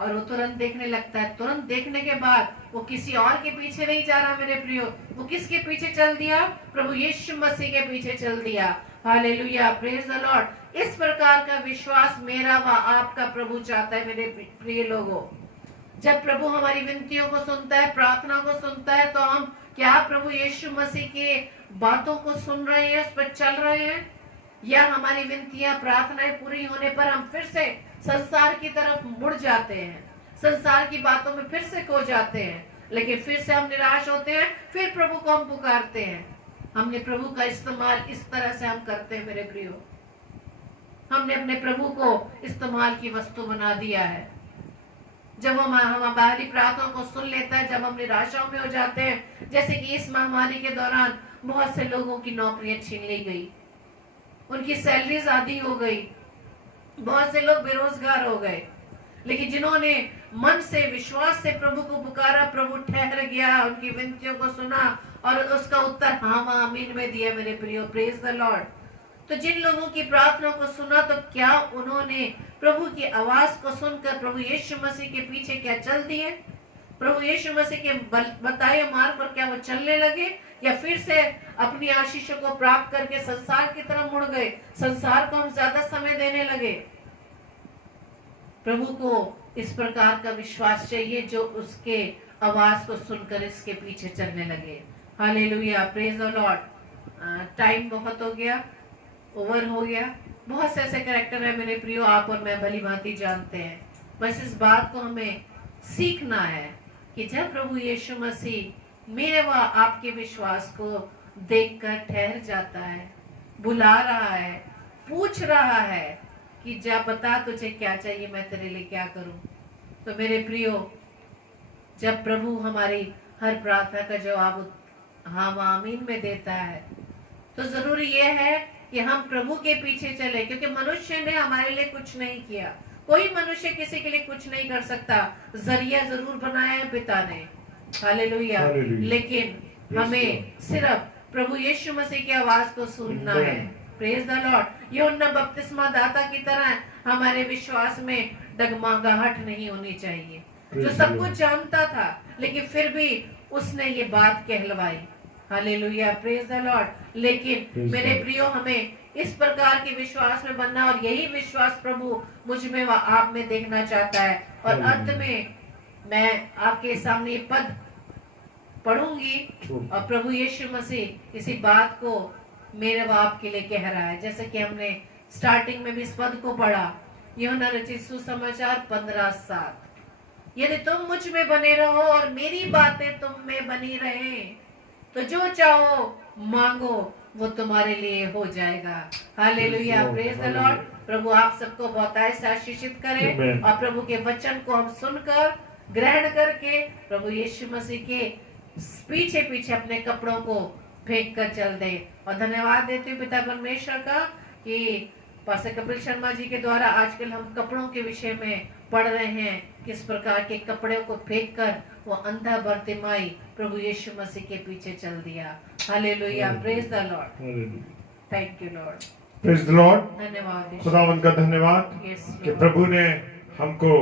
और वो तुरंत देखने लगता है। तुरंत देखने के बाद वो किसी और के पीछे नहीं जा रहा मेरे प्रियो, वो किसके पीछे चल दिया? प्रभु यीशु मसीह के पीछे चल दिया। Hallelujah, praise the Lord. इस प्रकार का विश्वास मेरा व आपका प्रभु चाहता है मेरे प्रिय लोगों। जब प्रभु हमारी विनतियों को सुनता है, प्रार्थना को सुनता है, तो हम क्या प्रभु यीशु मसीह के बातों को सुन रहे हैं, उस पर चल रहे हैं, या हमारी विनतियां, प्रार्थनाएं पूरी होने पर हम फिर से संसार की तरफ मुड़ जाते हैं, संसार की बातों में फिर से खो जाते हैं, लेकिन फिर से हम निराश होते हैं, फिर प्रभु को हम पुकारते हैं। हमने प्रभु का इस्तेमाल इस तरह से हम करते हैं मेरे प्रियो, हमने अपने प्रभु को इस्तेमाल की वस्तु बना दिया है। जब हम हमारी प्रार्थना को सुन लेता है, जब हम निराशाओं में हो जाते हैं, जैसे कि इस महामारी के दौरान बहुत से लोगों की नौकरियां छीन ली गई, उनकी सैलरीज आधी हो गई, बहुत से लोग बेरोजगार हो गए, लेकिन जिन्होंने मन से विश्वास से प्रभु को पुकारा, प्रभु ठहर गया, उनकी विनतियों को सुना और उसका उत्तर हाँ आमीन में दिया मेरे प्रियो। Praise the Lord. तो जिन लोगों की प्रार्थना को सुना, तो क्या उन्होंने प्रभु की आवाज को सुनकर प्रभु यीशु मसीह के पीछे क्या चल दिए? प्रभु यीशु मसीह के बताए मार्ग पर क्या वो चलने लगे, या फिर से अपनी आशीषों को प्राप्त करके संसार की तरफ मुड़ गए, संसार को हम ज्यादा समय देने लगे? प्रभु को इस प्रकार का विश्वास चाहिए जो उसके आवाज को सुनकर इसके पीछे चलने लगे। Hallelujah, praise the Lord. Time बहुत हो गया, ओवर हो गया। बहुत से ऐसे कैरेक्टर है मेरे प्रियो, आप और मैं भली भांति जानते हैं। बस इस बात को हमें सीखना है कि जब प्रभु यीशु मसीह मेरे व आपके विश्वास को देखकर ठहर जाता है, बुला रहा है, पूछ रहा है कि जा बता तुझे क्या चाहिए, मैं तेरे लिए क्या करूं, तो मेरे प्रियो जब प्रभु हमारी हर प्रार्थना का जवाब हम आमीन में देता है, तो जरूरी यह है कि हम प्रभु के पीछे चले, क्योंकि मनुष्य ने हमारे लिए कुछ नहीं किया। कोई मनुष्य किसी के लिए कुछ नहीं कर सकता। जरिया जरूर बनाया है पिता ने, हालेलुया, लेकिन हमें सिर्फ प्रभु यीशु मसीह की आवाज को सुनना है। Praise the Lord. यूहन्ना बपतिस्मा दाता की तरह हमारे विश्वास में डगमगाहट नहीं होनी चाहिए, जो सब कुछ जानता था लेकिन फिर भी उसने ये बात कहलवाई। Hallelujah, praise the Lord. लेकिन मेरे प्रियो, हमें इस प्रकार के विश्वास में बनना, और यही विश्वास प्रभु मुझ में व आप में देखना चाहता है। और अंत में मैं आपके सामने पद पढ़ूंगी, और प्रभु यीशु मसीह इसी बात को मेरे व आपके लिए कह रहा है, जैसे कि हमने स्टार्टिंग में भी इस पद को पढ़ा। यूहन्ना रचित सुसमाचार 15:7। यदि तुम मुझ में बने रहो और मेरी बातें तुम में बनी रहे, तो जो चाहो मांगो वो तुम्हारे लिए हो जाएगा। Hallelujah, praise the Lord. प्रभु आप सबको बहुतायत से आशीषित करे, और प्रभु के वचन को हम सुनकर ग्रहण करके प्रभु यीशु मसीह के पीछे पीछे अपने कपड़ों को फेंक कर चल दे। और धन्यवाद देती हूँ पिता परमेश्वर का कि पास्टर कपिल शर्मा जी के द्वारा आजकल हम कपड़ों के विषय में पढ़ रहे हैं, किस प्रकार के कपड़े को फेंक कर वो अंधा बर्तिमाई प्रभु यीशु मसीह के पीछे चल दिया। Hallelujah, praise the Lord. Thank you Lord, praise the Lord. धन्यवाद खुदावंद का धन्यवाद कि प्रभु ने हमको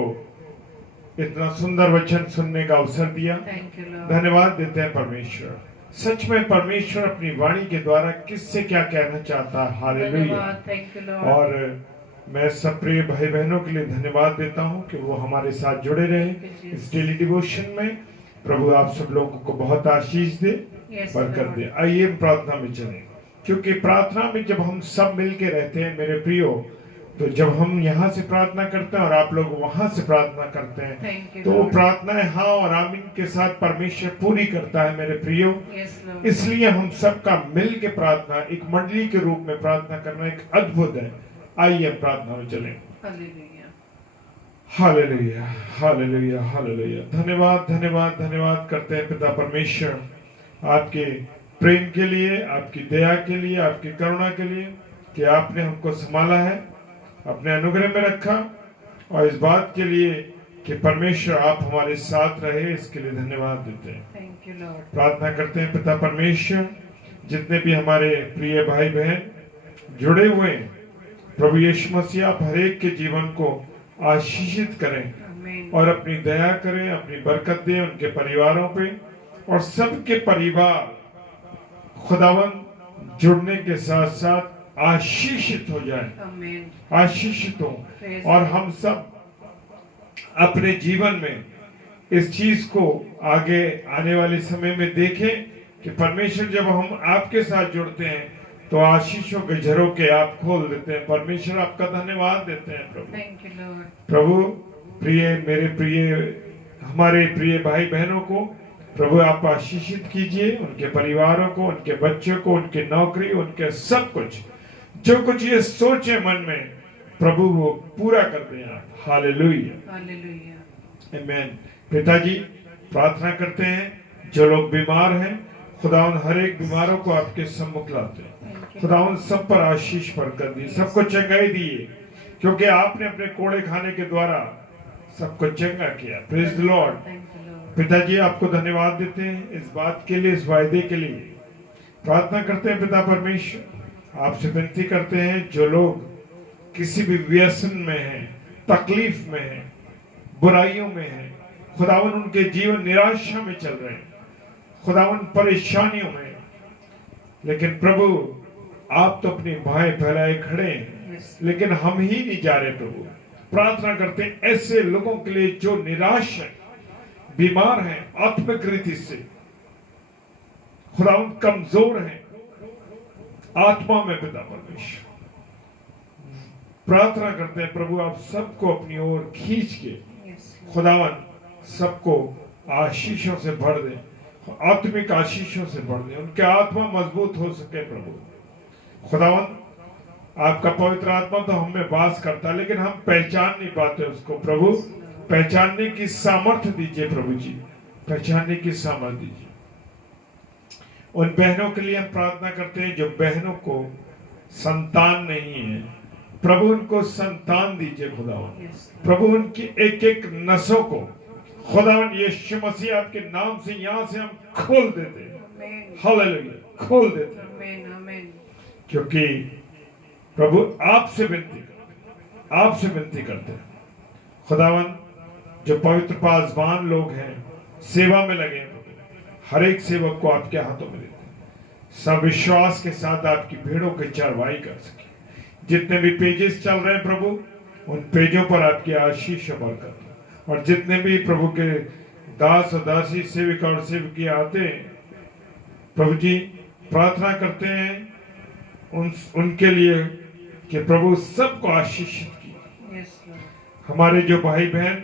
इतना सुंदर वचन सुनने का अवसर दिया। Thank you Lord. धन्यवाद देते हैं परमेश्वर। सच में परमेश्वर अपनी वाणी के द्वारा किससे क्या कहना चाहता है। हालेलुया। Thank you Lord. और मैं सब प्रिय भाई बहनों के लिए धन्यवाद देता हूं कि वो हमारे साथ जुड़े रहे इस डेली डिवोशन में। प्रभु आप सब लोगों को बहुत आशीष दे, बरकत दे। आइए प्रार्थना में चलें, क्योंकि प्रार्थना में जब हम सब मिलके रहते हैं मेरे प्रियो, तो जब हम यहाँ से प्रार्थना करते हैं और आप लोग वहां से प्रार्थना करते हैं, तो वो प्रार्थनाएं हाँ और आमीन के साथ परमेश्वर पूरी करता है मेरे प्रियो। इसलिए हम सबका मिल के प्रार्थना, एक मंडली के रूप में प्रार्थना करना एक अद्भुत है। आइए प्रार्थना में चलें। Hallelujah, hallelujah, hallelujah. धन्यवाद, धन्यवाद, धन्यवाद करते हैं पिता परमेश्वर आपके प्रेम के लिए, आपकी दया के लिए, आपकी करुणा के लिए कि आपने हमको संभाला है, अपने अनुग्रह में रखा, और इस बात के लिए कि परमेश्वर आप हमारे साथ रहे, इसके लिए धन्यवाद देते हैं। Thank you Lord. प्रार्थना करते हैं पिता परमेश्वर, जितने भी हमारे प्रिय भाई बहन जुड़े हुए हैं, प्रभु यीशु मसीह आप हर एक के जीवन को आशीषित करें और अपनी दया करें, अपनी बरकत दें उनके परिवारों पे, और सबके परिवार खुदावन जुड़ने के साथ साथ आशीषित हो जाए, आशीषित हो, और हम सब अपने जीवन में इस चीज को आगे आने वाले समय में देखें कि परमेश्वर जब हम आपके साथ जुड़ते हैं तो आशीषों के झरोखे आप खोल देते हैं। परमेश्वर आपका धन्यवाद देते हैं प्रभु। Thank you Lord. प्रभु प्रिय, मेरे प्रिय, हमारे प्रिय भाई बहनों को प्रभु आप आशीषित कीजिए, उनके परिवारों को, उनके बच्चों को, उनकी नौकरी, उनके सब कुछ, जो कुछ ये सोचे मन में, प्रभु वो पूरा कर दें आप। हालेलुया, हालेलुया, आमीन। पिताजी प्रार्थना करते हैं जो लोग बीमार हैं, खुदावन हर एक बीमारों को आपके सम्मुख लाते हैं। खुदावन सब पर आशीष बरकत दी, सबको चंगाई दिए, क्योंकि आपने अपने कोड़े खाने के द्वारा सबको चंगा किया। Praise the Lord. पिताजी आपको धन्यवाद देते हैं इस बात के लिए, इस वायदे के लिए। प्रार्थना करते हैं पिता परमेश्वर, आपसे विनती करते हैं जो लोग किसी भी व्यसन में हैं, तकलीफ में हैं, बुराइयों में हैं, खुदावन उनके जीवन निराशा में चल रहे हैं, खुदावन परेशानियों में, लेकिन प्रभु आप तो अपनी बाहें फैलाए खड़े हैं, लेकिन हम ही नहीं जा रहे। प्रभु प्रार्थना करते हैं ऐसे लोगों के लिए जो निराश है, बीमार हैं आत्मिक रीति से, खुदावन कमजोर हैं आत्मा में। पिता परमेश्वर प्रार्थना करते हैं प्रभु आप सबको अपनी ओर खींच के खुदावन सबको आशीषों से भर दे, आत्मिक आशीषों से भर दे, उनके आत्मा मजबूत हो सके। प्रभु खुदावन आपका पवित्र आत्मा तो हम में वास करता, लेकिन हम पहचान नहीं पाते उसको। प्रभु पहचानने की सामर्थ्य दीजिए प्रभु जी, पहचानने की सामर्थ दीजिए। उन बहनों के लिए हम प्रार्थना करते हैं जो बहनों को संतान नहीं है, प्रभु उनको संतान दीजिए खुदावन। प्रभु उनकी एक एक नसों को खुदावन यीशु मसीह आपके नाम से यहां से हम खोल देते हैं, हालेलुया, खोल देते हैं, क्योंकि प्रभु आपसे विनती करते हैं खुदावन। जो पवित्र पासवान लोग हैं, सेवा में लगे हैं, हर एक सेवक को आपके हाथों में देते हैं, सब विश्वास के साथ आपकी भीड़ों की चरवाई कर सके। जितने भी पेजेस चल रहे हैं प्रभु, उन पेजों पर आपकी आशीष और बरकत, और जितने भी प्रभु के दास और दासी सेविका और सेवकी आते हैं प्रभु जी, प्रार्थना करते हैं उनके लिए कि प्रभु सबको आशीषित कीजिए। हमारे जो भाई बहन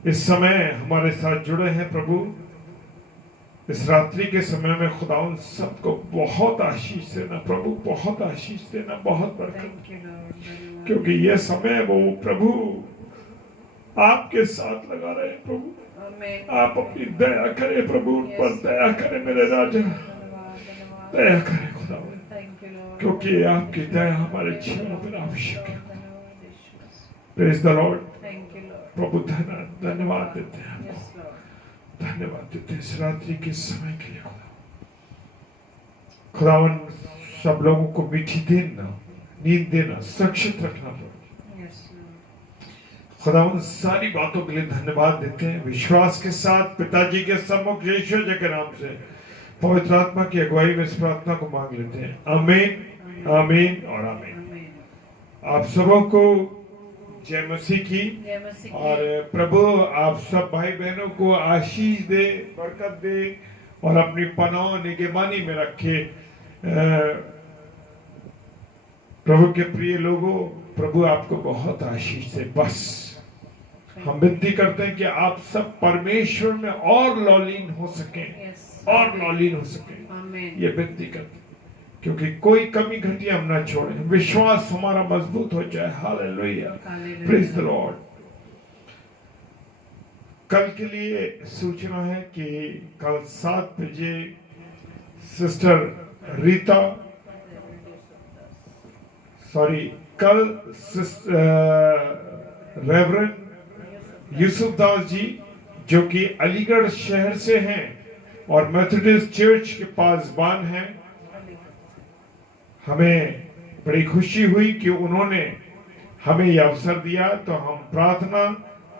इस समय हमारे साथ जुड़े हैं प्रभु, इस रात्रि के समय में खुदा उन सबको बहुत आशीष देना प्रभु, बहुत आशीष देना, बहुत बरकत, क्योंकि यह समय वो प्रभु आपके साथ लगा रहे हैं प्रभु। आप अपनी दया करें प्रभु, उन पर दया करें मेरे राजा, दया करें खुदा, क्योंकि आपकी दया हमारे जीवन पर आवश्यक है। Praise the Lord. प्रभु धन्यवाद देते हैं, धन्यवाद देते हैं इस रात्रि के समय के लिए खुदावन। सब लोगों को मीठी नींद देना, सुरक्षित रखना खुदावन। सारी बातों के लिए धन्यवाद देते हैं, विश्वास के साथ पिताजी के सम्मुख यीशु जी के नाम से पवित्र आत्मा की अगुवाई में इस प्रार्थना को मांग लेते हैं। आमीन, आमीन और आमीन। आप सबों को जय मसीह की, और प्रभु आप सब भाई बहनों को आशीष दे, बरकत दे, और अपनी पनाह निगरानी में रखे। प्रभु के प्रिय लोगों, प्रभु आपको बहुत आशीष दे। बस हम विनती करते हैं कि आप सब परमेश्वर में और लौलीन हो सकें, और लौलीन हो सकें, ये विनती करते हैं, क्योंकि कोई कमी घटिया हम ना छोड़ें, विश्वास हमारा मजबूत हो जाए। Hallelujah, praise the Lord. कल के लिए सूचना है कि कल 7 बजे सिस्टर रीता, कल रेवरेंड यूसुफ दास जी, जो कि अलीगढ़ शहर से हैं और मेथोडिस्ट चर्च के पासबान हैं, हमें बड़ी खुशी हुई कि उन्होंने हमें यह अवसर दिया। तो हम प्रार्थना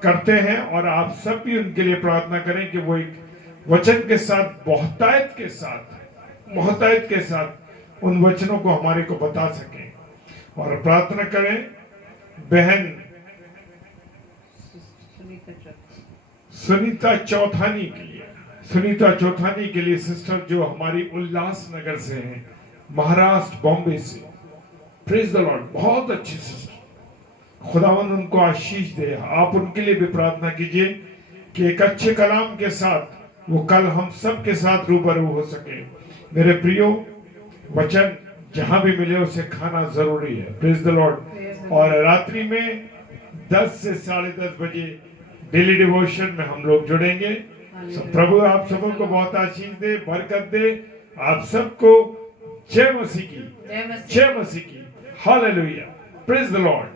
करते हैं, और आप सब भी उनके लिए प्रार्थना करें कि वो एक वचन के साथ बहुतायत के साथ उन वचनों को हमारे को बता सकें। और प्रार्थना करें बहन सुनीता चौथानी के लिए, सिस्टर जो हमारी उल्लासनगर से हैं, महाराष्ट्र, बॉम्बे से। प्रेज द लॉर्ड, बहुत अच्छी सिस्टर, खुदावन उनको आशीष दे। आप उनके लिए भी प्रार्थना कीजिए कि एक अच्छे कलाम के साथ वो कल हम सब के साथ रूबरू हो सके। मेरे प्रियो, वचन जहां भी मिले उसे खाना जरूरी है। Praise the Lord. और रात्रि में 10 से 10:30 बजे डेली डिवोशन में हम लोग जुड़ेंगे। प्रभु आप सबों को बहुत आशीष दे, बरकत दे। आप सबको जय मसीह की, जय मसीह की। Hallelujah, praise the Lord.